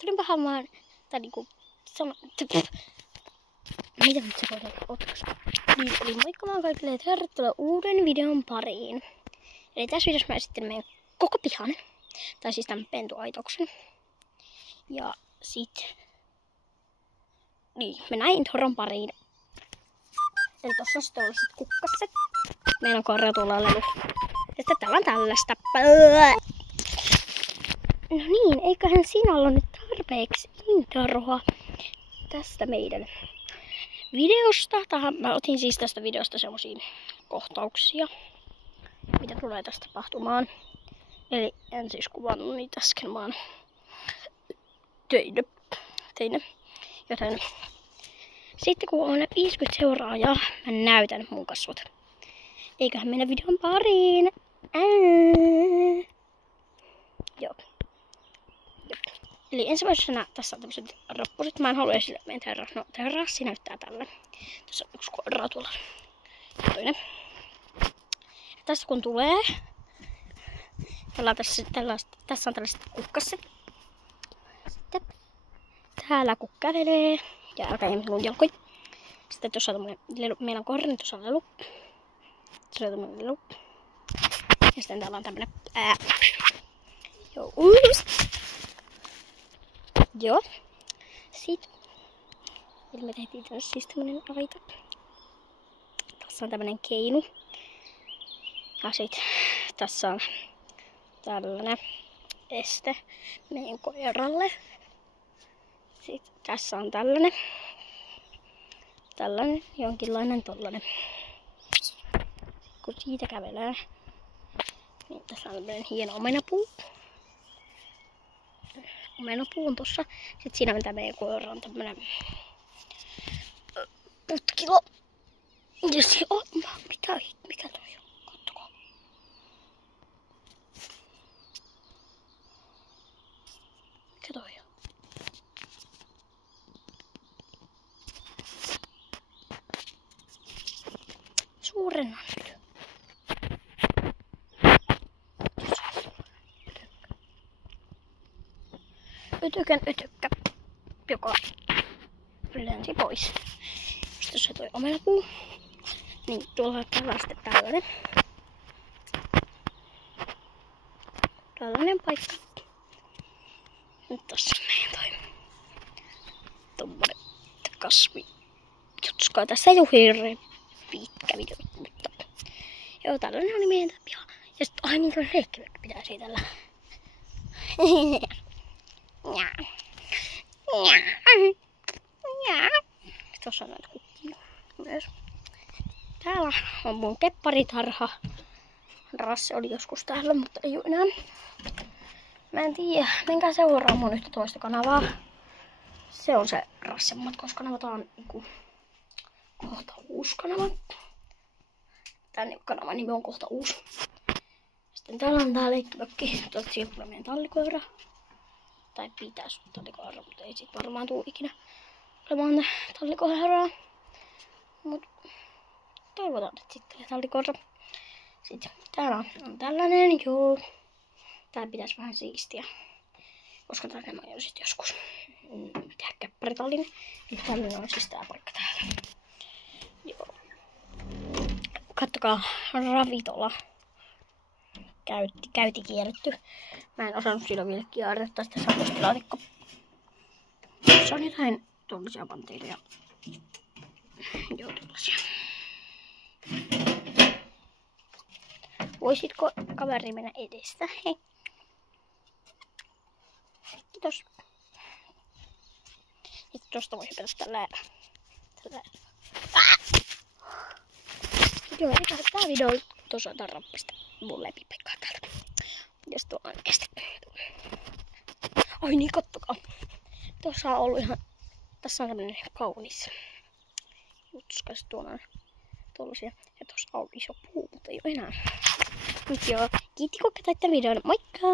Tulinpa haluamaan, tai niinku mitä nyt se voidaan ottaa? Niin, eli moikka vaan kaikille ja tervetuloa uuden videon pariin. Eli tässä videossa mä esittelen meidän koko pihan. Tai siis tämän pentuaitoksen. Ja sit niin, mennään introon pariin. Eli tossa on sitten ollut sit kukkaset. Meillä on korjatulolelu. Ja sitten täällä on tällaista. No niin, eiköhän siinä ollut nyt tarpeeksi introa tästä meidän videosta. Mä otin siis tästä videosta semmosia kohtauksia, mitä tulee tästä tapahtumaan. Eli en siis kuvannut niitä äsken, vaan tein ne. Joten sitten kun on 50 seuraajaa, mä näytän mun kasvot. Eiköhän mennä videon pariin. Joo. Eli ensimmäisenä tässä on tämmöset rappuset. Mä en halua esille meidän terrassi. No, terrassi näyttää tällä. Tässä on yksi koira tuolla. Toinen. Ja tästä kun tulee. Tässä on tällaiset kukkaset. Sitten täällä kun kävelee. Ja älkää ihmiset mun jalkoja. Sitten tuossa on tämmönen lelu. Meillä on koira, niin tuossa on lelu. Tuossa on tämmönen lelu. Ja sitten täällä on tämmönen Joo. Sitten eli me tehtiin tässä siis tämmönen aita. Tässä on tämmönen keinu. Ja sit tässä on tällainen este meidän koiralle. Sitten tässä on tällainen jonkinlainen tollanen. Kun siitä kävelee, niin tässä on tämmönen hieno omenapuu. Omenapuu on tossa. Sitten siinä on meidän koira on tämmönen putkilo. Ja se on, mikä toi on? Kattokaa. Mikä toi on? Suurennan nyt. Ötökän ötökkä, joka lensi pois. Just tuossa toi omenapuu. Niin tuolla on sitten tällainen paikka. Nyt tossa on meidän tommonen kasvi. Jutska, tässä ei oo hirveen pitkä video, mutta joo, tällainen oli meidän piha. Ja sit niin kuin leikkivekki pitää siitellä. Tuossa on näitä kukkia myös. Täällä on mun kepparitarha. Rasse oli joskus täällä, mutta ei oo enää. Mä en tiedä. Menkää seuraa mun yhtä toista kanavaa. Se on se Rassen matkauskanava. Tää on niinku kohta uusi kanava. Tän kanavan nimi on kohta uusi. Sitten täällä on tää leikkivökki. Tuolta siihen tulee meidän tallikoira. Tai pitäis olla tallikoira, mutta ei sit varmaan tuu ikinä olemaan tallikoiraa. Mut toivotaan, että sitten tulee tallikoira. Sitten täällä on tällainen, joo. Tää pitäis vähän siistiä. Koska tänne mä jo sit joskus tehdä käppäritallinen. Eli tällainen on siis tää paikka täällä. Joo. Kattokaa, ravintola. Käyti kierretty. Mä en osannut silloin vielä kierrättää sitä sapustilaatikkoa. Tuossa on jotain tuollaisia panteileja. Joo, tuollaisia. Voisitko kaveri mennä edestä? Hei. Kiitos. Sitten tosta voi hypätä tällä. Joo, tää video oli tuossa jotain rappista. Mun läpipaikkaa täältä. Jos tuo on estetty. Ai niin, kattokaa. Tuossa on ollut ihan... Tässä on tämmönen kaunis jutska. Tuolla on tuollaisia. Ja tuossa on ollut iso puu, mutta ei oo enää. Nyt joo. Kiitti kun katsoitte videon. Moikka!